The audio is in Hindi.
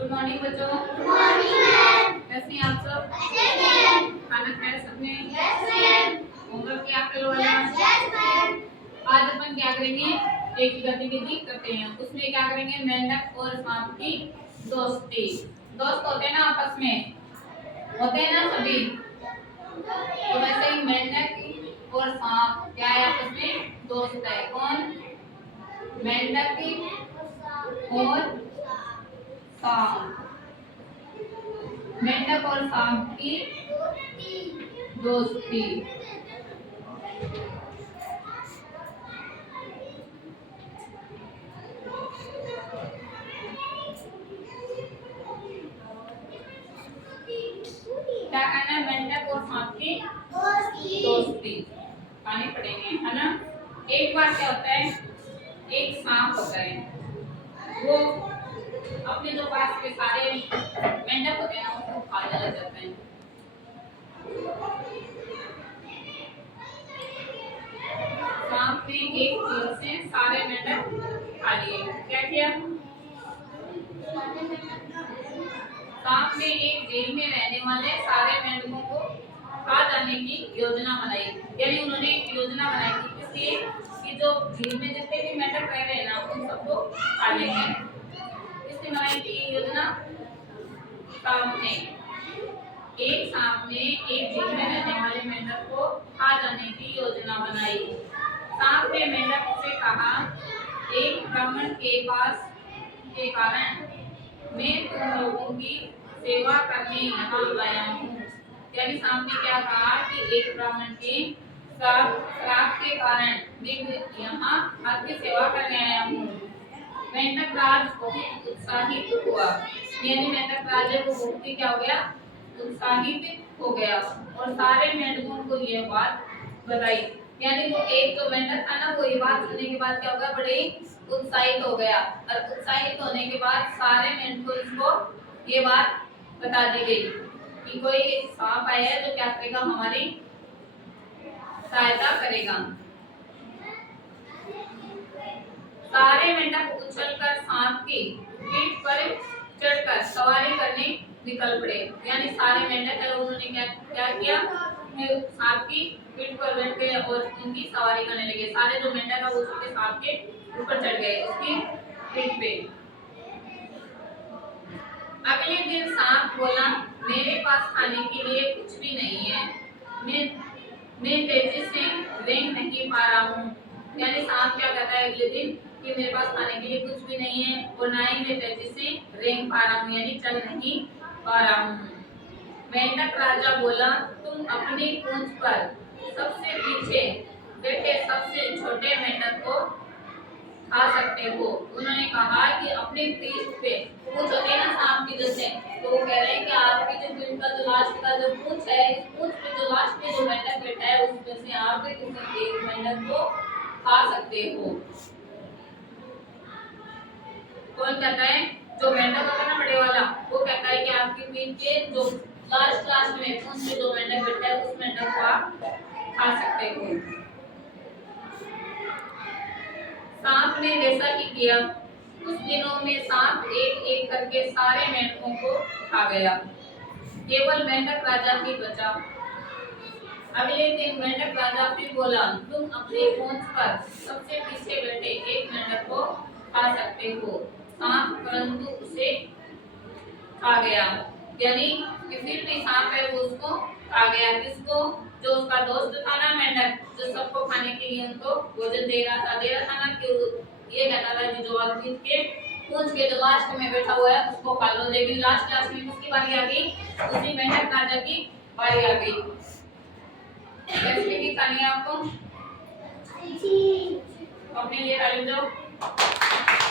गुड मॉर्निंग बच्चों। Good morning ma'am. कैसे हैं आप सब? अच्छे हैं। खाना खाया सबने? Yes ma'am. होमवर्क किया आप लोगों ने? Yes ma'am. आज अपन क्या करेंगे, एक गतिविधि करते हैं। उसमें क्या करेंगे, मेंढक और सांप की दोस्ती। दोस्त होते हैं ना आपस में, होते हैं ना सभी। तो वैसे ही मेंढक और सांप क्या है, आपस में दोस्त है। कौन? मेंढक और सांप। मेंढक और सांप की दोस्ती। क्या कहना है, मेंढक और सांप की दोस्ती पानी पड़ेंगे, है ना। एक बार क्या होता है, एक सांप होता है, वो अपने जो पास के सारे मेंढक होते हैं ना, उसको खाने लग जाते हैं। सांप ने एक तीर से सारे मेंढक खा लिए। क्या किया? सांप ने एक जेल में रहने वाले सारे मेंढकों को खा जाने की योजना बनाई। यानी उन्होंने एक योजना बनाई थी किसकी, कि जो जेल में जितने भी मेंढक रह रहे हैं ना, उन सबको खा लेंगे। किसने बनाई थी योजना? सांप ने। एक सांप ने एक जेल में रहने वाले मेंढक को खा जाने की योजना बनाई। सांप ने मेंढक से कहा, एक ब्राह्मण के पास के कारण मैं तुम लोगों की सेवा करने यहाँ आया हूँ। यानी सांप ने क्या कहा कि एक ब्राह्मण के श्राप के कारण मैं यहाँ आपकी सेवा करने आया हूँ। मेंढक राज बहुत उत्साहित हुआ। यानी मेंढक राज को बहुत ही क्या हो गया, उत्साहित हो गया और सारे मेंढकों को यह बात बताई। यानी वो एक जो मेंढक था ना, वो ये बात सुनने के बाद क्या हो गया, बड़े उत्साहित हो गया। और उत्साहित होने के बाद सारे मेंढकों को ये बात बता दी गई कि कोई सांप आया है जो क्या करेगा, हमारी सहायता करेगा। सारे मेंढक उछलकर सांप की पीठ पर चढ़कर सवारी करने निकल पड़े। यानी सारे मेंढक है, उन्होंने क्या किया, सांप की पीठ पर बैठ गए और उनकी सवारी करने लगे। सारे जो मेंढक है वो उसके सांप के ऊपर चढ़ गए, उसकी पीठ पे। अगले दिन सांप बोला, मेरे पास खाने के लिए कुछ भी नहीं है, मैं तेजी से रेंग नहीं पा रहा हूँ। यानी सांप क्या कहता है अगले दिन कि मेरे पास खाने के लिए कुछ भी नहीं है और ना ही मैं तेजी से रेंग पा रहा हूँ, यानी चल नहीं पा रहा हूँ। मेंढक राजा बोला, तुम अपनी पूंछ पर सबसे पीछे बैठे सबसे छोटे मेंढक को खा सकते हो। उन्होंने कहा कि अपनी पीठ पे पूंछ होती है ना सांप की, जैसे तो वो कह रहे हैं कि आपकी जो पीठ का जो लास्ट का जो पूंछ है, इस पूंछ पे जो लास्ट में जो मेंढक बैठा है, उसमें से आप भी किसी एक मेंढक को खा सकते हो। कौन कहता है? जो मेंढक होता है ना बड़े वाला, वो कहता है कि आपकी पीठ के जो लास्ट में पूंछ पे जो मेंढक बैठा है, उस मेंढक को आप खा सकते हो। सांप ने वैसा ही किया। कुछ दिनों में सांप एक एक करके सारे मेंढकों को खा गया। केवल मेंढक राजा ही बचा। अगले दिन मेंढक राजा फिर बोला, तुम अपने पूंछ पर सबसे पीछे बैठे एक मेंढक को खा सकते हो। सांप परंतु उसे खा गया। यानी कि फिर भी सांप है वो उसको खा गया। किसको? जो उसका दोस्त था ना मेंढक, जो सबको खाने के लिए उनको भोजन दे रहा था ना, कि ये कहता था कि जो आदमी के पूंछ के जो लास्ट में बैठा हुआ है उसको खा लो। लेकिन लास्ट में किसकी बारी आ गई? उसी मेंढक राजा की बारी आ गई। कैसी लगी कहानी आपको? अपने लिए खा लो।